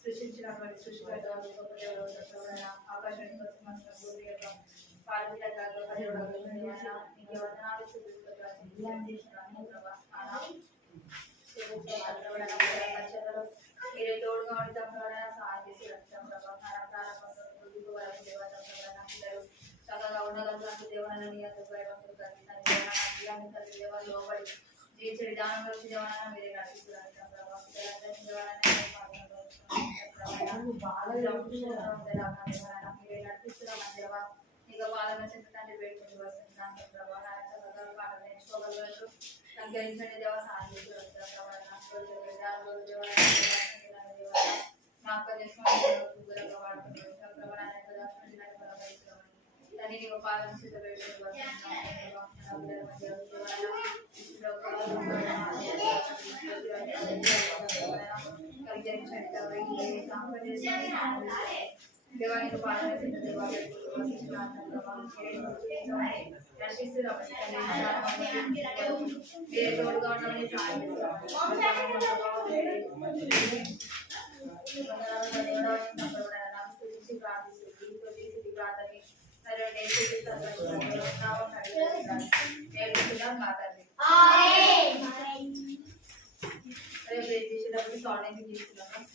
సృష్టించినటువంటి సృష్టికర్త ఆకాశానికి మీరే తోడుగా ఉండి సహాయం చేసి చక్కగా ఉండగలుగుతాను దేవాలను లోబడి జీవించే విధానంలో వచ్చి దేవాలను మీరే నడిపిస్తున్నారు మీరే నడిపిస్తున్నాం దేవా నీకు పాలన చెందుతాన్ని పెట్టుకుంటూ వస్తున్నాను ప్రభావ చక్కగా పాటలు నేర్చుకోగలరు సంకరించండి దేవ సహాయం జ్ఞాపకం చేసుకుని వాడుతున్నాను దాన్ని నీకు పాలన చేత దేవానికి పాలన మీరే తోడుగా ఉండమని సహాయం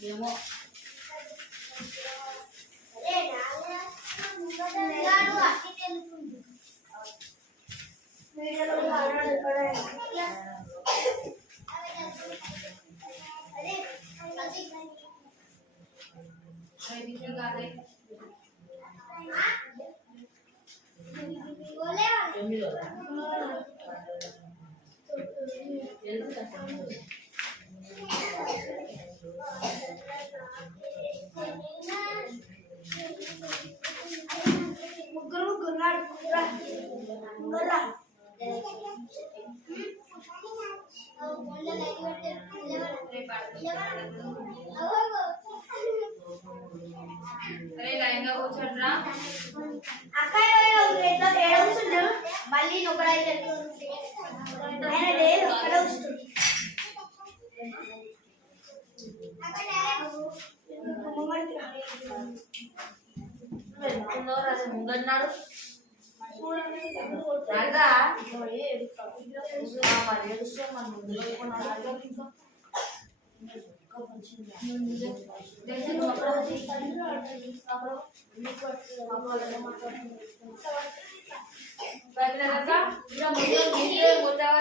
ఏమో మళ్ళీ ముందన్నాడు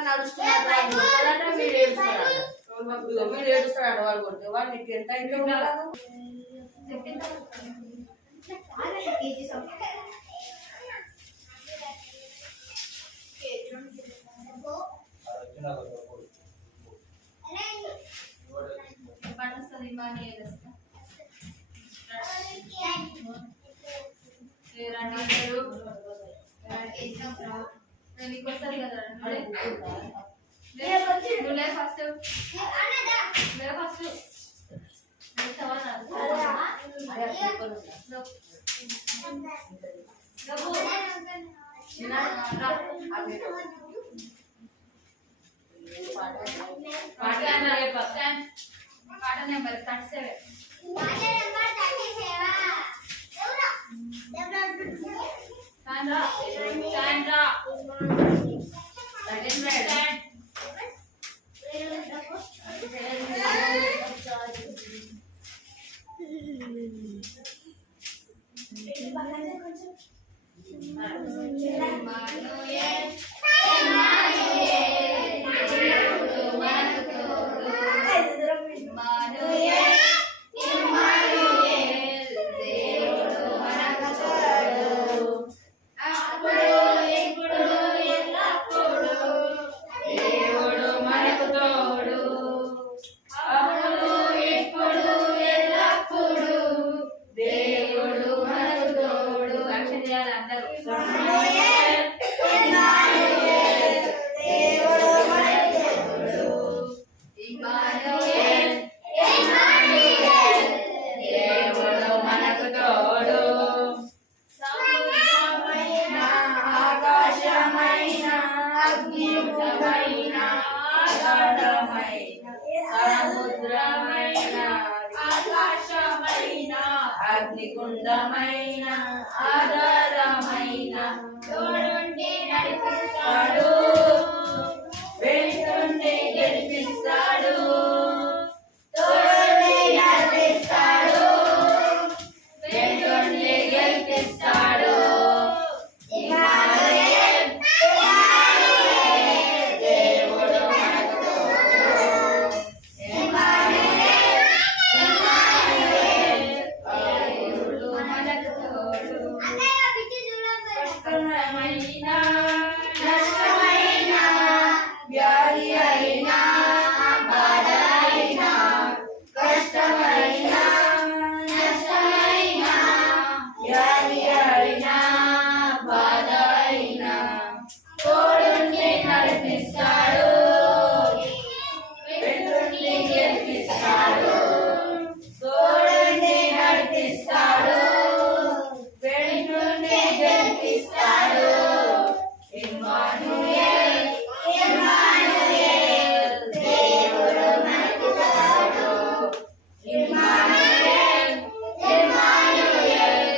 నడుస్తున్నారు మీరు ఏడుస్తాడు వాడు కొడితే వాడు నీకు ఎంత నీకు వస్తుంది కదా నువ్వు ఫస్ట్ ఫస్ట్ పాట నెంబర్ 37 అగ్నిగుండమైన ఆధారమైన తోడుండి నడిపిస్తాడు, వెళ్తుండి గెలిపిస్తాడు, తోడుండి నడిపిస్తాడు, వెళ్తుండి గెలిపిస్తాడు. దేవుడు మనకు తోడు, నష్టమైన వ్యాధి అయినా బాధ అయినా కష్టమైన నష్టమైన వ్యాధి అయినా బాధ అయినా తోడుండి నడిపిస్తాడు, వెళ్తుండి గెలిపిస్తాడు, తోడుండి నడిపిస్తాడు, వెళ్తుండి గెలిపిస్తాడు. ఇమ్మానుయేల్ ఇమ్మానుయేల్ దేవుడు మనకు తోడు, ఇమ్మానుయేల్ ఇమ్మానుయేల్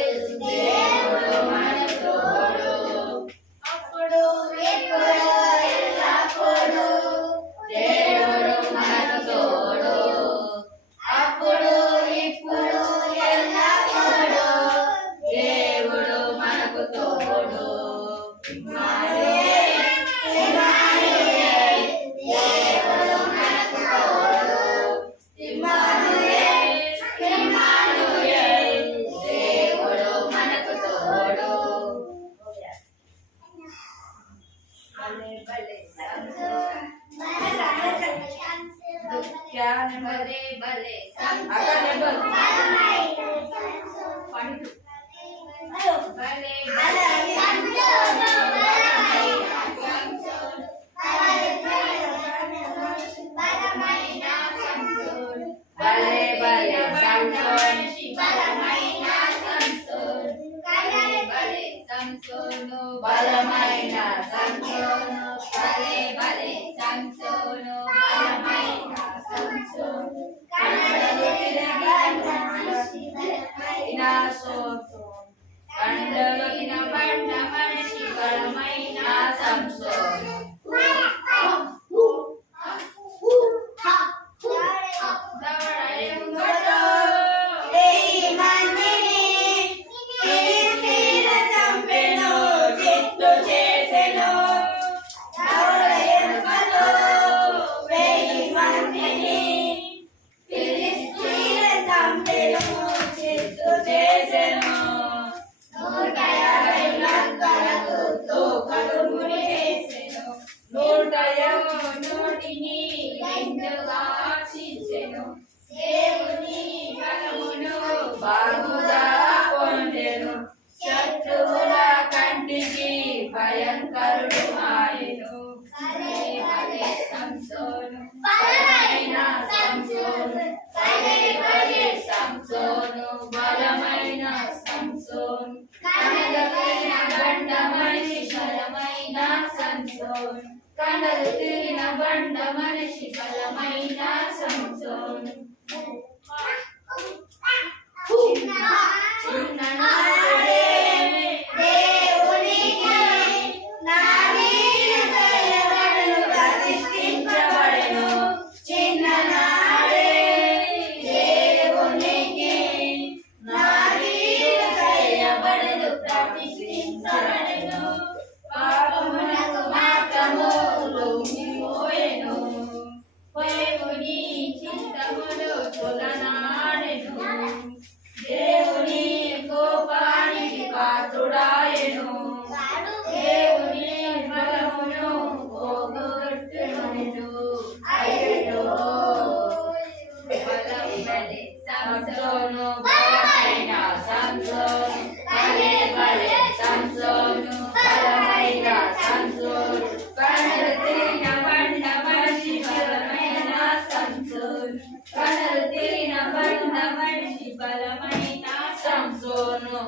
దేవుడు మనకు తోడు. అప్పుడు ఇప్పుడు ఎల్లప్పుడు దేవుడు మనకు తోడు, అప్పుడు ఇప్పుడు ఎల్లప్పుడు దేవుడు మనకు తోడు. क्या नंबर भले आका नंबर भले भले भले संतोन బలమైన సంతోను భలే భలే సంతోను బలమైన సంతోను కండలు తిరగబడిన మనిషి బలమైన సంసోన్ కండలు తిరిగిన బండ మనిషి బలమైన సంసోన్ చిన్ననాడే దేవునికి నా మీద దయబడును ప్రతిష్ఠించబడెను చిన్ననాడే దేవునికి నా మీద దయబడును ప్రతిష్ఠించబడెను పాపమునకు మాత్రము లొంగిపోయెను దేవుని చిత్తమును తొలనాడెను దేవుని కోపానికి పాత్రుడాయెను దేవుని బలమును పోగొట్టుకొనెను అయ్యో బలం బలే సంసోను బలమైన సంసోను బలే బలే సంసోను బలమైన సంసోను కనలు తిరిగిన బండ మనిషి బలమైన సంసోను కనలు తిరిగిన బండ మనిషి బలమైన సంసోను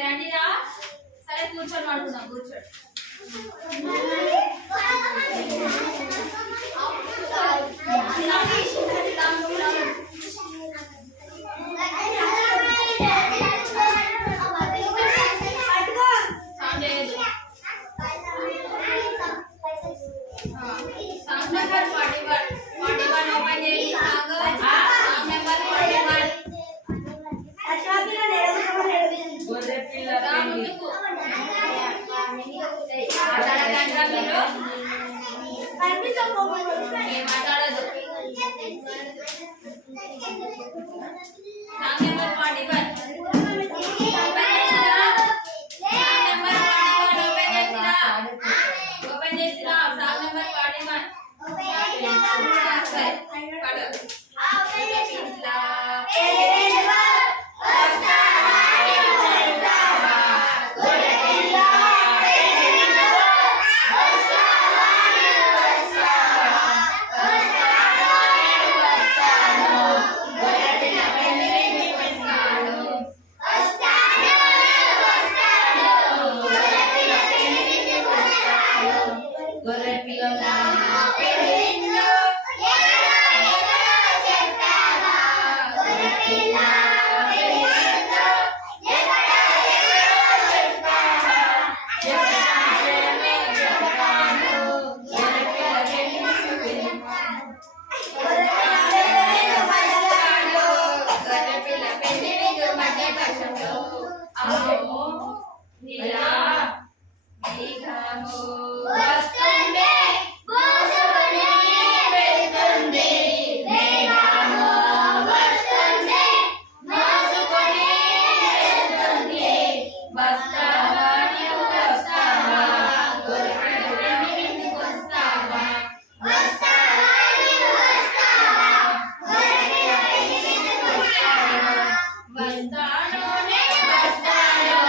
రండిరా సరే కూర్చొని వాడుకుందాం కూర్చోండి మాట్లాడదు ఓపెన్ చేసిరా సాంగ్ నెంబర్ バスターのねバスターの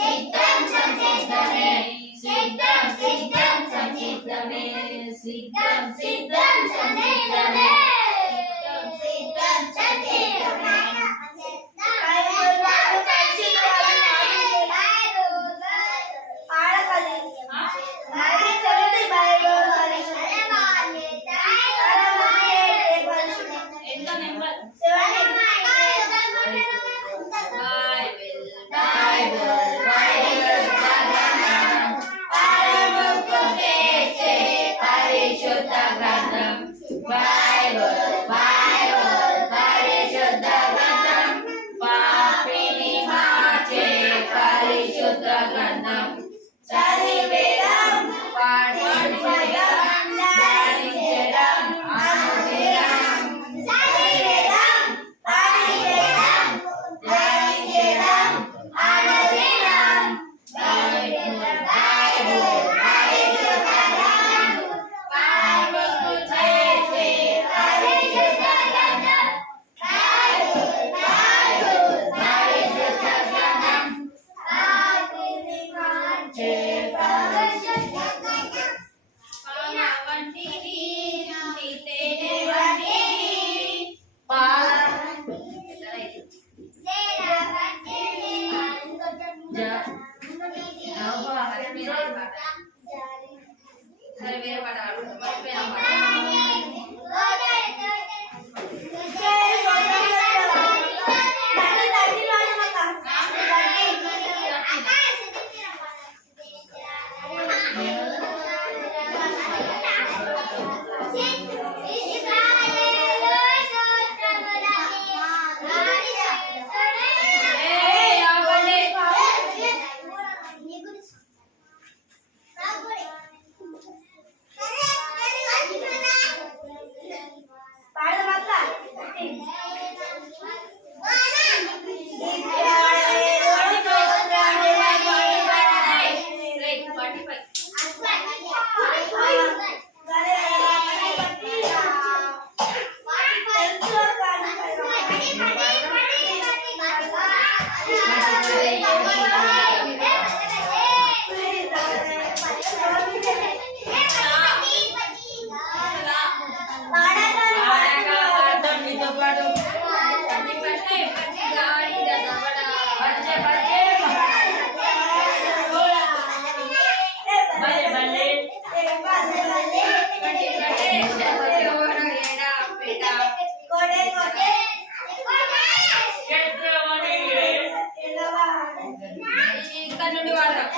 సిద్ధం సంసిద్ధమే సిద్ధం సిద్ధం సంసిద్ధమే సిద్ధం సిద్ధం సంసిద్ధమే సిద్ధం సంసిద్ధమే వేరే పాట ఇక్కడ నుండి వాడతాం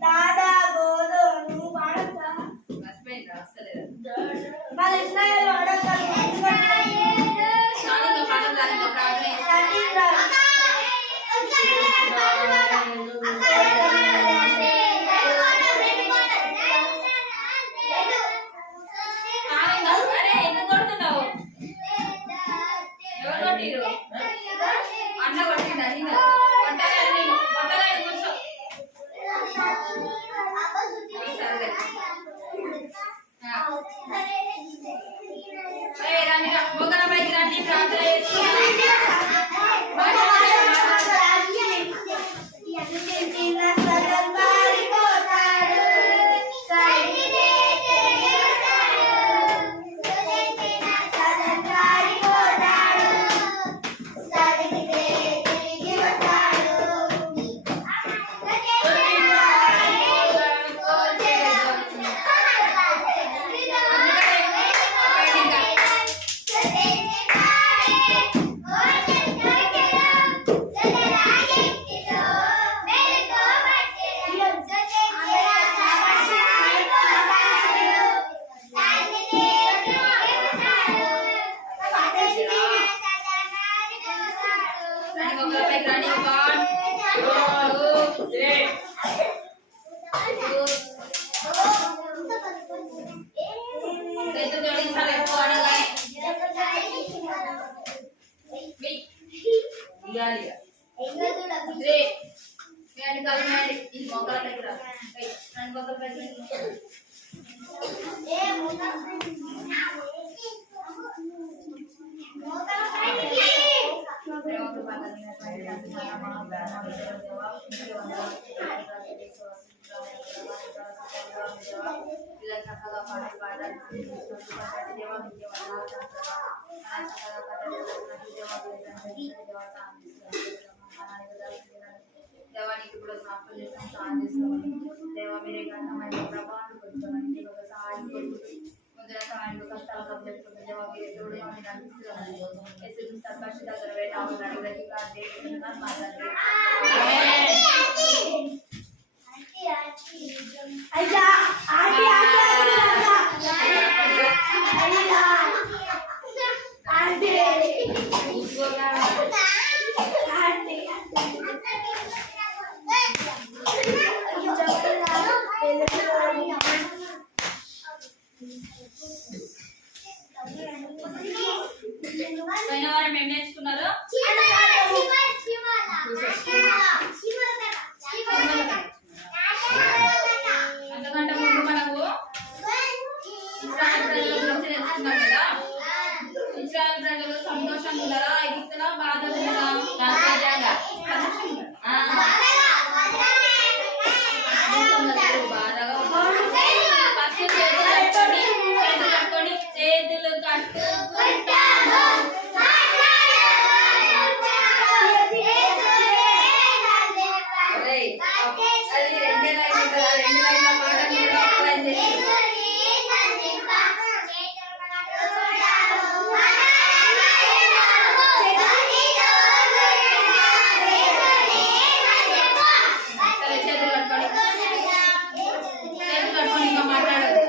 దాదా గోదు నువ్వు పాడతా మరి ఇస్రాయేల్ అడగలు అన్న కొట్టిందా ఇయ్యాలి రే మేడి కాదు మేడి ఈ మొక్కల దగ్గర రెండు మొక్కల దగ్గర దేవానికి కూడా జ్ఞాపకం చేస్తాం సహాయం చేసుకోమని దేవ మీరే కన్నా ప్రభావాన్ని పొందుతామని ఒక సహాయం కొడుకుతూ ముందర సహాయం కష్టాలు కప్పుకుంటుంది దేవ మీరు ఎదురు ఏమని అనిపిస్తున్నాను ఎసురు సంకర్ష దగ్గర వేటాలు అడిగి మాట్లాడి పోయిన వారం ఏం నేర్చుకున్నారు అంతకంటే ముందు మనము ఇశ్రాయేలు ప్రజల గురించి నేర్చుకున్నాం కదా ఇశ్రాయేలు ప్రజలు సంతోషంగా ఉన్నారా ఐగుప్తుల బాధగా ఉన్నారా బాధగా చేతులు కట్టుకుంటారు అది రెండే లైన్ కదా రెండు లైన్ల పాట కూడా అప్లై చేసి చేతులు కట్టుకొని ఇంకా మాట్లాడదు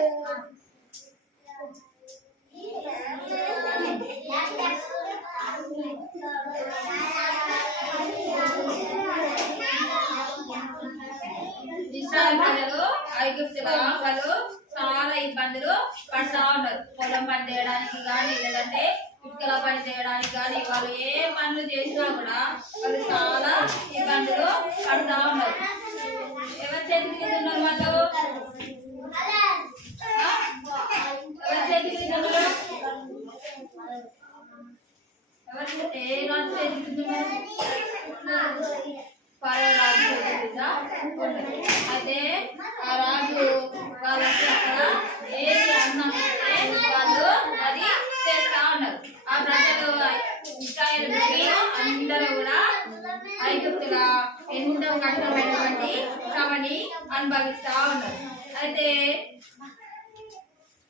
ఇశ్రాయేలు ప్రజలు ఐగుప్తుల వాళ్ళు చాలా ఇబ్బందులు పడతా ఉన్నారు పొలం పని చేయడానికి కానీ లేదంటే ఇటుకల పని చేయడానికి కానీ వాళ్ళు ఏ పనులు చేసినా కూడా వాళ్ళు చాలా ఇబ్బందులు పడతా ఉన్నారు ఎవరి చేతికి తింటున్నారు వాళ్ళు ఎవరి చేతికి తింటున్నారు ఎవరి ఏ రాజు చేతికి తింటున్నారు రాజు అయితే ఆ రాజు వాళ్ళకి అక్కడ ఏది అన్నం ఇస్తే వాళ్ళు అది చేస్తా ఉన్నారు ఆ ప్రజలు ఇశ్రాయేలు ప్రజలు అందరూ కూడా ఐగుప్తుల ఎంతో కఠినమైనటువంటి శ్రమని అనుభవిస్తా ఉన్నారు అయితే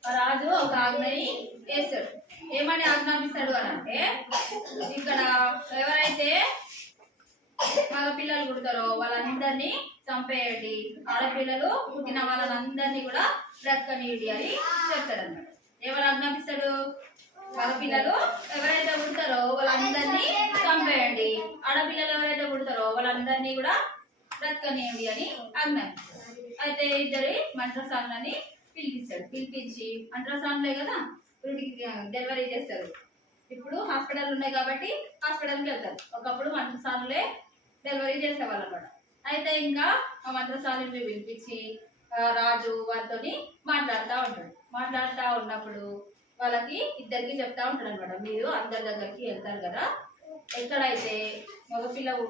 రాజు ఒక ఆజ్ఞని వేస్తాడు ఏమని ఆజ్ఞాపిస్తాడు అని అంటే ఇక్కడ ఎవరైతే మగ పిల్లలు పుడతారో వాళ్ళందరినీ చంపేయండి ఆడపిల్లలు పుట్టిన వాళ్ళందరినీ కూడా బ్రతకనీయండి అని చెప్తాడు అన్నమాట ఎవరు ఆజ్ఞాపిస్తాడు మగ పిల్లలు ఎవరైతే పుడతారో వాళ్ళందరినీ చంపేయండి ఆడపిల్లలు ఎవరైతే పుడతారో వాళ్ళందరినీ కూడా బ్రతకనీయండి అని ఆజ్ఞాపిస్తాడు అయితే ఇద్దరి మంత్రసాలని పిలిపించి మంత్రసానులే కదా వీటికి డెలివరీ చేస్తారు ఇప్పుడు హాస్పిటల్ ఉన్నాయి కాబట్టి హాస్పిటల్కి వెళ్తారు ఒకప్పుడు మంత్రసానులే డెలివరీ చేసేవాళ్ళు అన్నమాట అయితే ఇంకా ఆ మంత్రసాలను పిలిపించి రాజు వారితో మాట్లాడుతూ ఉన్నప్పుడు వాళ్ళకి ఇద్దరికి చెప్తా ఉంటాడు అనమాట మీరు అందరి దగ్గరికి వెళ్తారు కదా ఎక్కడైతే మగపిల్లగాడు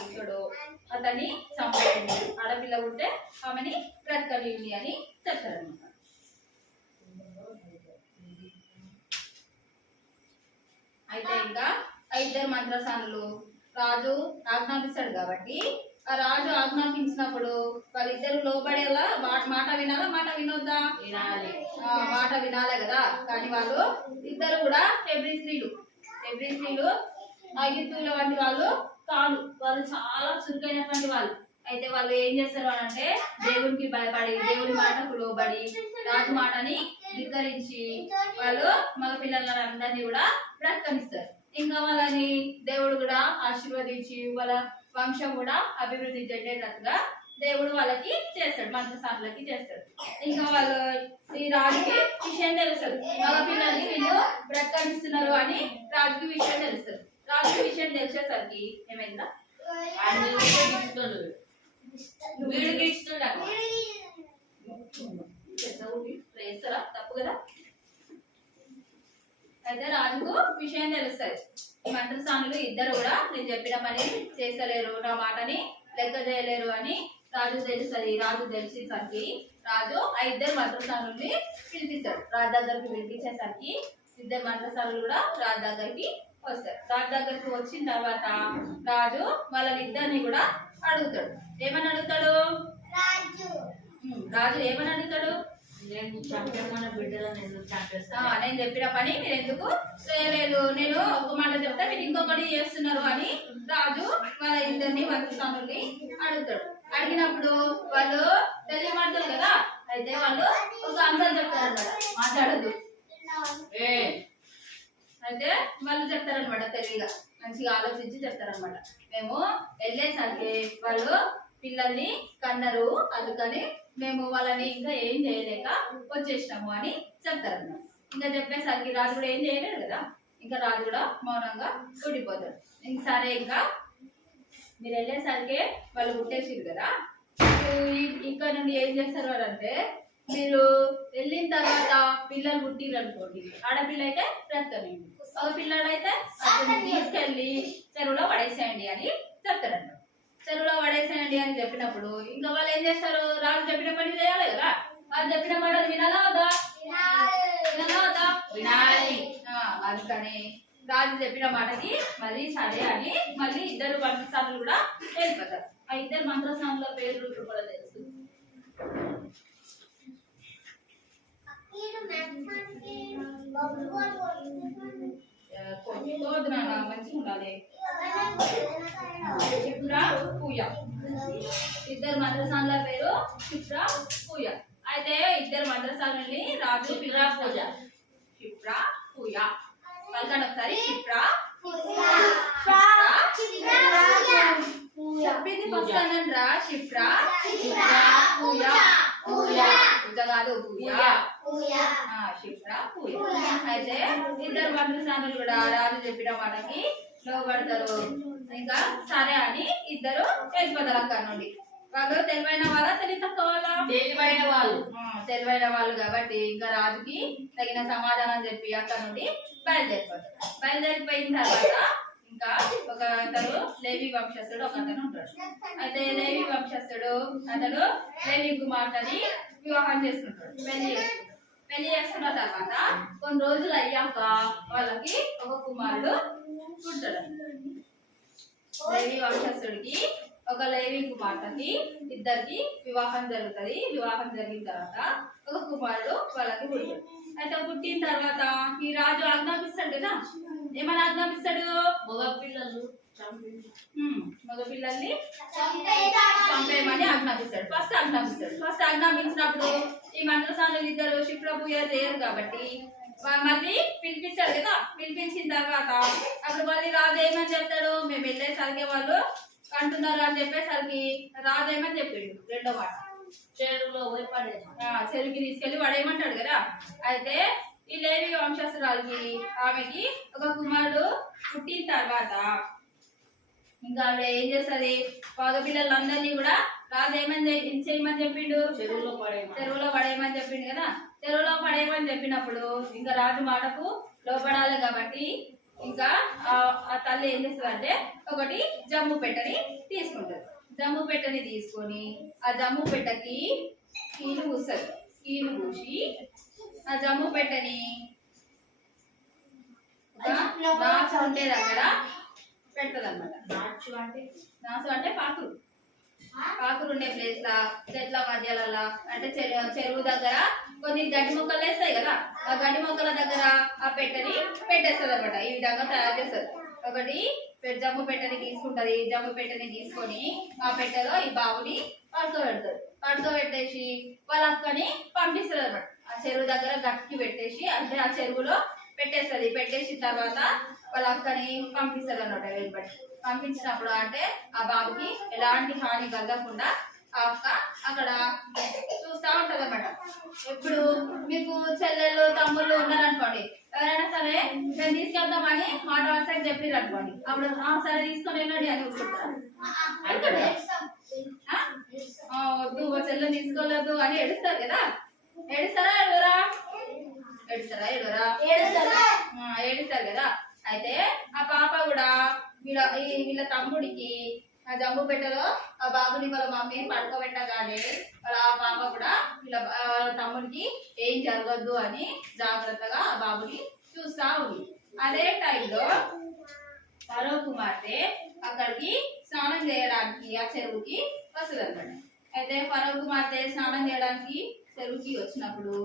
పుట్టాడో అతన్ని చంపేయండి ఆడపిల్ల పుట్టే ఆమెని బ్రతకనియండి అని చెప్తారనమాట అయితే ఇంకా ఇద్దరు మంత్రసానులు రాజు ఆజ్ఞాపిస్తాడు కాబట్టి ఆ రాజు ఆజ్ఞాపించినప్పుడు వాళ్ళిద్దరు లోబడేలా మాట వినాలా మాట వినొద్దా వినాలి మాట వినాలే కదా కానీ వాళ్ళు ఇద్దరు కూడా హెబ్రీ స్త్రీలు ఐగుప్తుల వంటి వాళ్ళు కాదు వాళ్ళు చాలా చురుకైనటువంటి వాళ్ళు అయితే వాళ్ళు ఏం చేస్తారు అని అంటే దేవునికి భయపడి దేవుని మాటకు లోబడి రాజు మాటని ధిక్కరించి వాళ్ళు మగ పిల్లలందరినీ కూడా బ్రతకనిస్తారు ఇంకా వాళ్ళని దేవుడు కూడా ఆశీర్వదించి వాళ్ళ వంశం కూడా అభివృద్ధి చెందేటట్టుగా దేవుడు వాళ్ళకి చేస్తాడు మంత్రసానులకి చేస్తాడు ఇంకా వాళ్ళు ఈ రాజుకి విషయం తెలుస్తుంది మగ పిల్లల్ని వీళ్ళు బ్రతకనిస్తున్నారు అని రాజుకి విషయం తెలుస్తుంది రాజుకి విషయం అయితే రాజుకు విషయం తెలుస్తుంది. ఈ మంత్రస్వాములు ఇద్దరు కూడా నేను చెప్పిన పని చేస్తలేరు, నా మాటని లెక్క చేయలేరు అని రాజు తెలుస్తుంది. రాజు తెలిసేసరికి రాజు ఆ ఇద్దరు మంత్రస్వాముల్ని పిలిపిస్తాడు. రాజు దగ్గరికి పిలిపించేసరికి ఇద్దరు మంత్రస్వాములు కూడా రాజు దగ్గరికి వస్తారు. రాజు దగ్గరికి వచ్చిన తర్వాత రాజు వాళ్ళనిద్దరిని కూడా అడుగుతాడు. ఏమని అడుగుతాడు? రాజు ఏమని అడుగుతాడు? నేను చంపేమన్న బిడ్డలను ఎందుకు చంపేస్తా? నేను చెప్పిన పని మీరు ఎందుకు చేయలేదు, నేను ఒక మాట చెప్తే మీరు ఇంకొకటి చేస్తున్నారు అని రాజు వాళ్ళ ఇద్దరిని మంత్రస్వాముల్ని అడుగుతాడు. అడిగినప్పుడు వాళ్ళు తెలియమంటారు కదా, అయితే వాళ్ళు ఒక ఆన్సర్ చెప్తారు అనమాట, మాట్లాడదు. అయితే వాళ్ళు చెప్తారనమాట, తెలివిగా మంచిగా ఆలోచించి చెప్తారనమాట. మేము వెళ్ళేసరికి వాళ్ళు పిల్లల్ని కన్నరు, అందుకని మేము వాళ్ళని ఇంకా ఏం చేయలేక వచ్చేసినాము అని చెప్తారన్నమాట. ఇంకా చెప్పేసరికి రాజు కూడా ఏం చేయలేడు కదా, ఇంకా రాజు కూడా మౌనంగా ఉండిపోతాడు. ఇంక సరే ఇంకా మీరు వెళ్ళేసరికి వాళ్ళు పుట్టేసిరు కదా, ఇక్కడ నుండి ఏం చేస్తారు వాళ్ళు అంటే, మీరు వెళ్ళిన తర్వాత పిల్లలు పుట్టిరు అనుకోండి, ఆడపిల్ల అయితే బ్రతకనివ్వండి, ఒక పిల్లడైతే అతన్ని తీసుకెళ్ళి చెరువులో పడేసేయండి అని చెప్తారంట. చెరువులో పడేసేయండి అని చెప్పినప్పుడు ఇంకా వాళ్ళు ఏం చేస్తారు? రాజు చెప్పిన పని చేయాలి కదా, వాళ్ళు చెప్పిన మాటలు వినాలా వద్దా? వినాలా వద్దా? వినాలి. అందుకని రాజు చెప్పిన మాటకి మళ్ళీ సరే అని మళ్ళీ ఇద్దరు మంత్రస్వాములు కూడా వెళ్ళిపోతారు. ఆ ఇద్దరు మంత్రస్వాముల పేర్లు కూడా తెలుసు. మంచిగా ఉండాలి. క్షిప్ర పూయ. ఇద్దరు మంత్రస్వాముల పేరు క్షిప్ర పూయ. అయితే ఇద్దరు మంత్రస్వాముల్ని రాజు క్షిప్ర పూజ క్షిప్ర పూయ పలకండి ఒకసారి. క్షిప్ర చెప్పింది ఫస్ట్ అనండి రా. క్షిప్ర పూయ పూజ కాదు, పూయ క్షిప్ర పూయ. అయితే ఇద్దరు మంత్రస్వాములు కూడా రాజు చెప్పిన మాటకి లోబడతారు. ఇంకా సరే అని ఇద్దరు వెళ్ళిపోతారు అక్కడ నుండి. వాళ్ళు తెలివైన వాళ్ళ తెలివి తక్కువ వాళ్ళ? తెలివైన వాళ్ళు. తెలివైన వాళ్ళు కాబట్టి ఇంకా రాజుకి తగిన సమాధానం చెప్పి అక్కడ నుండి బయలుదేరిపోతారు. బయలుదేరిపోయిన తర్వాత ఇంకా ఒక అతను లేవి వంశస్థుడు ఒక అతను ఉంటాడు. అయితే లేవి వంశస్థుడు అతడు లేవి కుమార్తెని వివాహం చేసుకుంటాడు, పెళ్లి చేసుకుంటాడు. పెళ్లి చేసుకున్న తర్వాత కొన్ని రోజులు అయ్యాక వాళ్ళకి ఒక కుమారుడు పుడతాడు. లేవి వంశస్థుడికి ఒక లేవి కుమార్తెకి ఇద్దరికి వివాహం జరుగుతుంది. వివాహం జరిగిన తర్వాత ఒక కుమారుడు వాళ్ళకి పుడతాడు. అయితే పుట్టిన తర్వాత ఈ రాజు ఆజ్ఞాపిస్తాడు కదా, ఏమని ఆజ్ఞాపిస్తాడు? మగపిల్లల్ని చంపేయమని ఆజ్ఞాపిస్తాడు. ఫస్ట్ ఆజ్ఞాపించినప్పుడు ఈ మంత్రస్వాములు ఇద్దరు క్షిప్ర పూజ చేయరు కాబట్టి మళ్ళీ పిలిపిస్తాడు కదా. పిలిపించిన తర్వాత అప్పుడు మళ్ళీ రాజు ఏమని చెప్తాడు? మేము వెళ్ళేసరికి వాళ్ళు అంటున్నారు అని చెప్పేసరికి రాజు ఏమని చెప్పిండు రెండో మాట, చెరువులో పోయి పడే. చెరువుకి తీసుకెళ్లి పడేయమంటాడు కదా. అయితే ఈ లేవి వంశస్థురాలకి ఆమెకి ఒక కుమారుడు పుట్టిన తర్వాత ఇంకా ఆవిడ ఏం చేస్తుంది? పగ పిల్లలందరినీ కూడా రాజు ఏమని చేయమని చెప్పిండు? చెరువులో పడేయమని చెప్పిండు కదా. చెరువులో పడేయమని చెప్పినప్పుడు ఇంకా రాజు మాటకు లోపడాలి కాబట్టి ఇంకా ఆ తల్లి ఏం చేస్తుంది అంటే ఒకటి జమ్ము పెట్టని తీసుకుంటుంది. జమ్ము పెట్టని తీసుకొని ఆ జమ్ము పెట్టకి కీలు పూస్తుంది. కీలు పూసి ఆ జమ్ము పెట్టని నాచు ఉండే దగ్గర పెడతది అనమాట. నాచు అంటే పాకురు. పాకురు ఉండే ప్లేస్ లా చెట్ల మధ్యలో అంటే చెరువు దగ్గర కొన్ని గడ్డి మొక్కలు వేస్తాయి కదా, ఆ గడ్డి మొక్కల దగ్గర ఆ పెట్టని పెట్టేస్తుంది అనమాట. ఈ విధంగా తయారు చేస్తుంది. ఒకటి జమ్ము పెట్టని తీసుకుంటది. జమ్ము పెట్టని తీసుకొని ఆ పెట్టెలో ఈ బావుని పడుకోబెడుతుంది. పడుకోబెట్టేసి వాళ్ళ అక్కని పంపిస్తుంది అనమాట. ఆ చెరువు దగ్గర గట్టికి పెట్టేసి అంటే ఆ చెరువులో పెట్టేస్తుంది. పెట్టేసిన తర్వాత వాళ్ళ అక్కని పంపిస్తుంది అనమాట. వెళ్ళబట్టి పంపించినప్పుడు అంటే ఆ బాబుకి ఎలాంటి హాని కలగకుండా ఆ అక్క అక్కడ చూస్తూ ఉంటది అనమాట. ఇప్పుడు మీకు చెల్లెలు తమ్ముళ్ళు ఉన్నారనుకోండి, ఎవరైనా సరే మేము తీసుకెళ్తామని మాట వరుసకి చెప్పారు అనుకోండి, అప్పుడు సరే తీసుకొని వెళ్ళండి అని ఊరుకుంటారు. వద్దు మా చెల్లె తీసుకోలేదు అని ఏడుస్తారు కదా. ఏడుస్తారా ఏడువరా? ఏడుస్తారా ఏడువరా? ఏడుస్తారు కదా. అయితే ఆ పాప కూడా వీళ్ళ తమ్ముడికి ఆ జంబు పెట్టలో ఆ బాబుని వాళ్ళ మమ్మీ పడుకోబెట్టగానే వాళ్ళ ఆ పాప కూడా వాళ్ళ తమ్ముడికి ఏం జరగద్దు అని జాగ్రత్తగా ఆ బాబుని చూస్తా ఉంది. అదే టైంలో ఫరో కుమార్తె అక్కడికి స్నానం చేయడానికి ఆ చెరువుకి వస్తుంది అనమాట. అయితే ఫరో కుమార్తె స్నానం చేయడానికి చెరువుకి వచ్చినప్పుడు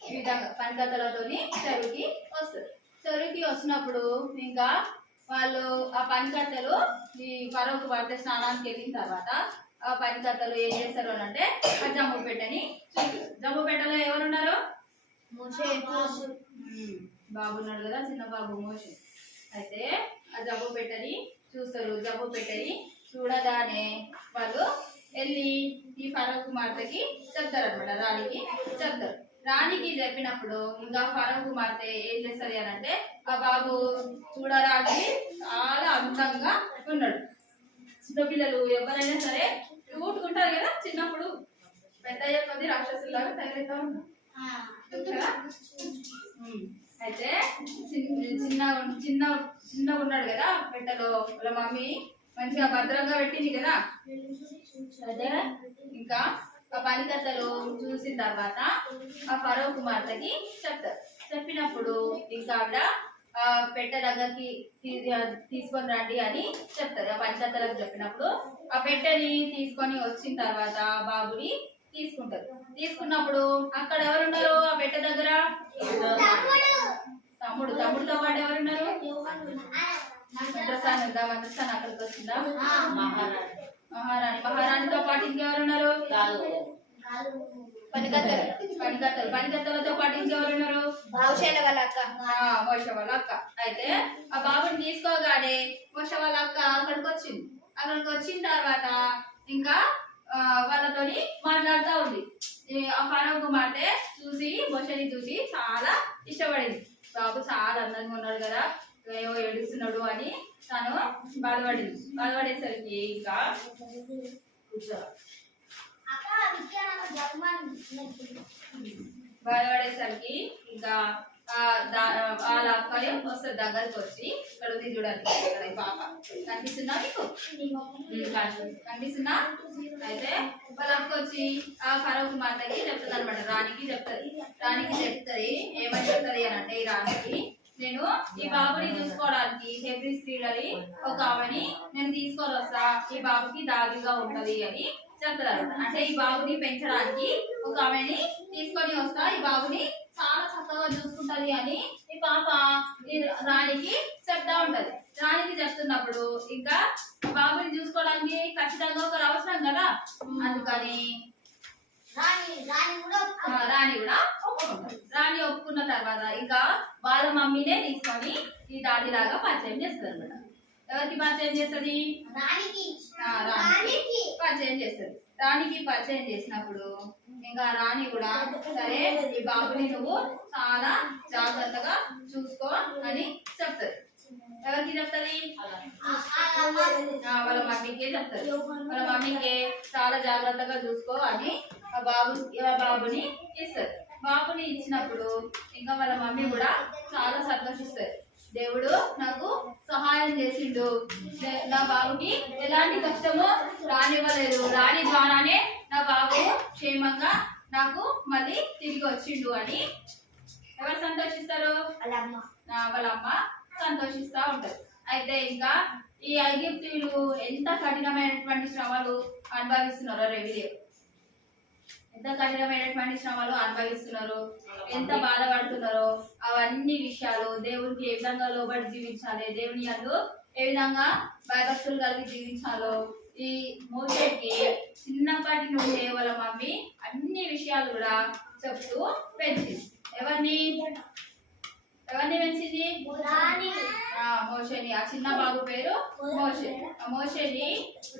ఈ విధంగా పనికత్తలతోని చెరువుకి వస్తుంది. చెరువుకి వచ్చినప్పుడు ఇంకా వాళ్ళు ఆ పనికత్తెలు ఈ ఫరో కుమార్తె స్నానానికి వెళ్ళిన తర్వాత ఆ పనికత్తెలు ఏం చేస్తారు అని అంటే ఆ జమ్ము పెట్టని చూస్తారు. జమ్ము పెట్టలో ఎవరున్నారు? బాబు ఉన్నాడు కదా, చిన్న బాబు మోషే. అయితే ఆ జబ్బు పెట్టని చూస్తారు. జబ్బు పెట్టని చూడగానే వాళ్ళు వెళ్ళి ఈ ఫరో కుమార్తెకి చెప్తారు అనమాట, రాణికి చెప్తారు. రాణికి చెప్పినప్పుడు ఇంకా ఫరో కుమార్తె ఏం చేస్తుంది అని అంటే ఆ బాబు చూడడానికి చాలా అందంగా ఉన్నాడు. చిన్నపిల్లలు ఎవరైనా సరే క్యూట్కుంటారు కదా చిన్నప్పుడు, పెద్ద అయ్యే కొద్ది రాక్షసులాగా తయారవుతా ఉంటారు కదా. అయితే చిన్న ఉన్నాడు కదా పెట్టలో, వాళ్ళ మమ్మీ మంచిగా భద్రంగా పెట్టింది కదా. అదే ఇంకా ఆ పనికత్తలు చూసిన తర్వాత ఆ ఫరో కుమార్తెకి చెప్తారు. చెప్పినప్పుడు ఇంకా ఆవిడ ఆ పెట్టె దగ్గరికి తీసుకొని రండి అని చెప్తారు. ఆ పనికత్తలకు చెప్పినప్పుడు ఆ పెట్టెని తీసుకొని వచ్చిన తర్వాత బాబుని తీసుకుంటారు. తీసుకున్నప్పుడు అక్కడ ఎవరున్నారు ఆ పెట్టె దగ్గర? తమ్ముడితో పాటు ఎవరున్నారు? మంత్రస్థానం అక్కడికి వచ్చిందా? మహారాణితో పాటు ఇంకెవరున్నారు? పనికత్తలతో పాటు ఇంకెవరున్నారు? మోషే వాళ్ళ అక్క. అయితే ఆ బాబుని తీసుకోగానే మోషే వాళ్ళ అక్క అక్కడికి వచ్చింది. అక్కడికి వచ్చిన తర్వాత ఇంకా వాళ్ళతోని మాట్లాడుతూ ఉంది. ఆ ఫరో కుమార్తె చూసి మోషేని చూసి చాలా ఇష్టపడింది. బాబు చాలా అందంగా ఉన్నాడు కదా, ఏవో ఏడుస్తున్నాడు అని తను బాధపడింది. బాధపడేసరికి ఇంకా బాధపడేసరికి ఇంకా వాళ్ళ అక్కయ్య వస్తుంది దగ్గరికి వచ్చి, ఇక్కడ ఉంది చూడండి ఇక్కడ ఈ పాప కనిపిస్తుందా మీకు? కనిపిస్తుందా? అయితే వాళ్ళ అక్క వచ్చి ఆ ఫరో కుమార్తెకి చెప్తుంది అనమాట, రాణికి చెప్తుంది. ఏమని చెప్తుంది అని అంటే, ఈ రాణికి నేను ఈ బాబుని చూసుకోవడానికి హెబ్రీ స్త్రీలని ఒక ఆమెని నేను తీసుకొని వస్తా, ఈ బాబుకి దాగిగా ఉంటది అని చెప్తారు. అంటే ఈ బాబుని పెంచడానికి ఒక ఆమెని తీసుకొని వస్తా, ఈ బాబుని చాలా చక్కగా చూసుకుంటది అని ఈ పాప ఈ రాణికి చెప్తా ఉంటది. రాణికి చెప్తున్నప్పుడు ఇంకా బాబుని చూసుకోవడానికి ఖచ్చితంగా ఒకరు అవసరం కదా, అందుకని రాణి కూడా ఒప్పుకుంటారు. రాణి ఒప్పుకున్న తర్వాత ఇంకా వాళ్ళ మమ్మీనే తీసుకొని ఈ దాదిలాగా పరిచయం చేస్తుంది అనమాట. ఎవరికి పరిచయం చేస్తుంది? రాణికి పరిచయం చేస్తుంది. రాణికి పరిచయం చేసినప్పుడు ఇంకా రాణి కూడా సరే ఈ బాబుని నువ్వు చాలా జాగ్రత్తగా చూసుకో అని చెప్తుంది. ఎవరికి చెప్తుంది? వాళ్ళ మమ్మీకే చెప్తుంది. వాళ్ళ మమ్మీకే చాలా జాగ్రత్తగా చూసుకో అని ఆ బాబుని ఇస్తారు. బాబుని ఇచ్చినప్పుడు ఇంకా వాళ్ళ మమ్మీ కూడా చాలా సంతోషిస్తారు. దేవుడు నాకు సహాయం చేసిండు, నా బాబుకి ఎలాంటి కష్టము రానివ్వలేదు, రాణి ద్వారానే నా బాబు క్షేమంగా నాకు మళ్ళీ తిరిగి వచ్చిండు అని ఎవరు సంతోషిస్తారు? వాళ్ళ అమ్మ సంతోషిస్తా ఉంటారు. అయితే ఇంకా ఈ ఐగుప్తీయులు ఎంత కఠినమైనటువంటి శ్రమలు అనుభవిస్తున్నారో, ఎంత కఠినమైనటువంటి శ్రమలు అనుభవిస్తున్నారో, ఎంత బాధపడుతున్నారో, అవన్నీ విషయాలు దేవునికి ఏ విధంగా లోబడి జీవించాలి, దేవుని యందు ఏ విధంగా భయభక్తులు కలిగి జీవించాలో ఈ మోషేకి చిన్నప్పటి నుండి వాళ్ళ మమ్మీ అన్ని విషయాలు కూడా చెప్తూ పెంచింది. ఎవరిని పెంచింది? మోషేని. ఆ చిన్న బాబు పేరు మోషే. ఆ మోషేని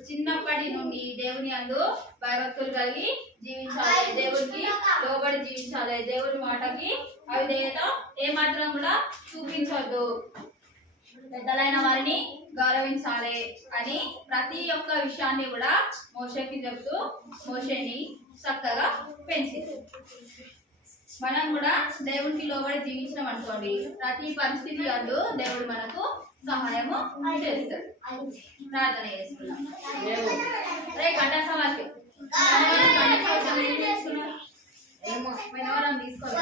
చిన్నప్పటి నుండి దేవుని యందు భయభక్తులు కలిగి జీవించాలి, దేవునికి లోబడి జీవించాలి, దేవుని మాటకి అవిధేయత ఏమాత్రం కూడా చూపించొద్దు, పెద్దలైన వారిని గౌరవించాలి అని ప్రతి ఒక్క విషయాన్ని కూడా మోషేకి చెప్తూ మోషేని చక్కగా పెంచింది. మనం కూడా దేవునికి లోబడి జీవించడం అనుకోండి, ప్రతి పరిస్థితి అందు దేవుడు మనకు సహాయము చేస్తాడు. ప్రార్థన చేసుకున్నాం. రే కంఠసవాకి ఏం చేసుకున్నాం? ఏమో వినవరం తీసుకోవాలి.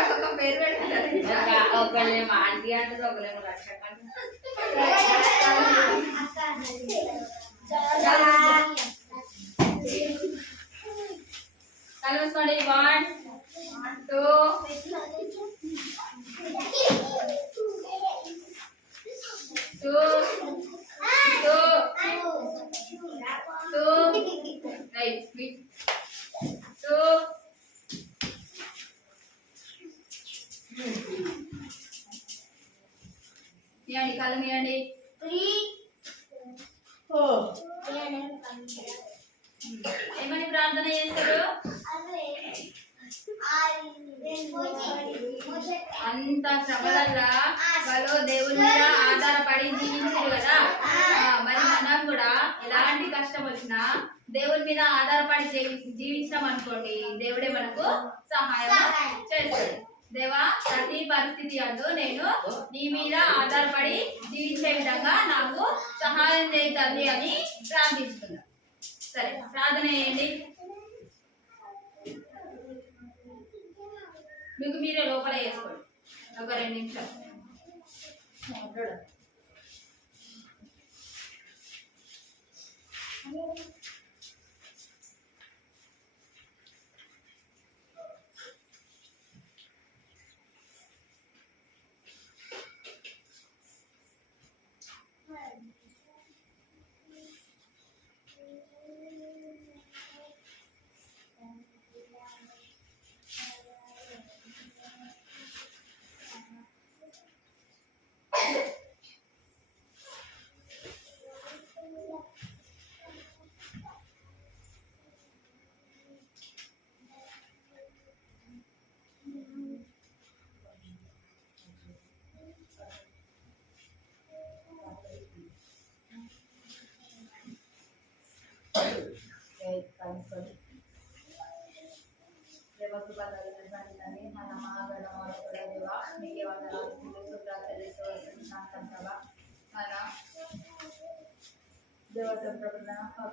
ఒక్కొక్క పేరు పెట్టుకుంటారు. ఒకళ్ళేమో ఆంటీ అంటారు, ఒకళ్ళేమో రక్షక కలుసుకోండి. 1 2 రైట్ 2 మీయండి కళ్ళు మీయండి. 3 ఏమని ప్రార్థన చేస్తారు? అంత శ్రమలల్లా వాళ్ళు దేవుని మీద ఆధారపడి జీవించారు కదా. మరి మనం కూడా ఎలాంటి కష్టం వచ్చినా దేవుని మీద ఆధారపడి జీవించడం అనుకోండి, దేవుడే మనకు సహాయం చేస్తాడు. దేవా, ప్రతి పరిస్థితి అందు నేను నీ మీద ఆధారపడి జీవించే విధంగా నాకు సహాయం చేయాలి అని ప్రార్థించుకున్నాను. సరే, ప్రార్థన చేయండి. మీకు మీరే లోపల వేసుకోండి ఒక 2 నిమిషాలు.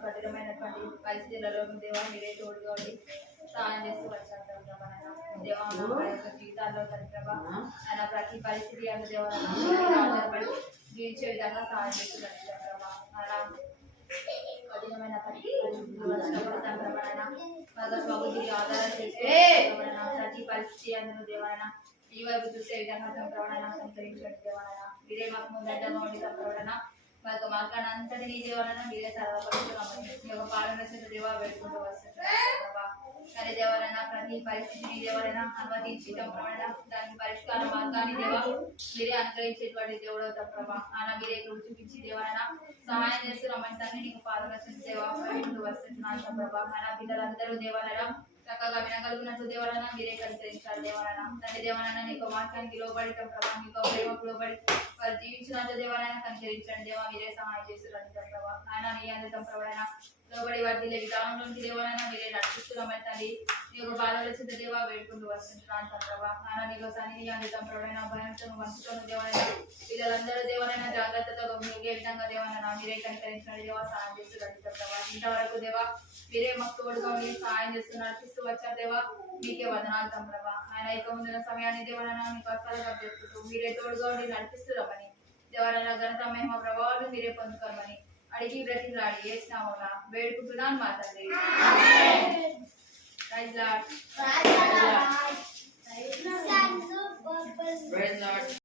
కఠినమైనటువంటి పరిస్థితులలో దేవా మీరే తోడుగా ఉండి సహాయం చేస్తూ వచ్చారు దేవా. యొక్క జీవితాల్లో ప్రభా ఆయన ప్రతి పరిస్థితి అన్న దేవాలపడి జీవించే విధంగా సహాయం చేస్తున్నారు ప్రభా. అలా కఠినమైన ఆధారం చేసే ప్రతి పరిస్థితి అందులో దేవాలన ఈ వైపు చూసే విధంగా సంప్రవణ సంతరించండి దేవాలన. మీరే మాకు ముందంటగా ఉండి సంప్రవణ మాకు మాట్లాడిన అంతటి నీ దేవాలన మీరే సర్వపరుచుకోమని మీ యొక్క పాలన దేవా వేడుకుంటూ వస్తున్నారు. కానీ దేవాలన ప్రతి పరిస్థితి నీ దేవాలన అనుమతించి సంప్రవణ దానికి పరిష్కార మార్గాన్ని దేవా మీరే అనుగ్రహించేటువంటి దేవుడు ప్రభా. ఆయన మీరే చూపించి దేవాలన సహాయం చేస్తూ రమ్మని తన్ని నీకు పాలన దేవా వేడుకుంటూ వస్తున్నాను ప్రభా. ఆయన పిల్లలందరూ దేవాలన చక్కగా వినగలుగునట్టు దేవాలన మీరే కనికరించాలి దేవాలన. తండ్రి దేవాలన నీకు వాక్యానికి లోబడి ప్రభా, నీకు ప్రేమకు లోబడి వారు జీవించినంత దేవాలన కనికరించండి దేవా. మీరే సహాయం చేస్తున్నారు ప్రభా. ఆయన నీ అందం ప్రభావైన లోబడి వారి విధానంలోకి దేవాలన మీరే నడిపిస్తున్నామని తండ్రి నీ యొక్క బాధల చిన్న దేవా వేడుకుంటూ వస్తున్నాను ప్రభా. ఆయన నీకు సన్ని అందం ప్రభావైన భయంతో వంచుతున్న దేవాలన పిల్లలందరూ దేవాలైన జాగ్రత్తతో మిగే విధంగా దేవాలన మీరే కనికరించండి దేవా. సహాయం చేస్తున్నారు ప్రభా. ఇంతవరకు దేవా మీరే మాకు తోడుగా ఉండి సహాయం చేస్తూ నడిపిస్తూ వచ్చారు దేవా. మీకే వదనాలు ప్రభా. ఆయన ఇక ముందున్న సమయాన్ని దేవాలన మీకు అర్థాలుగా చెప్తూ మీరే తోడుగా ఉండి నడిపిస్తున్నామని దేవాలన ఘనత మహిమ ప్రభావాలు మీరే పొందుకోమని అడిగి బ్రతిలాడి చేసినామన్నా వేడుకుంటున్నాను మా తండ్రి.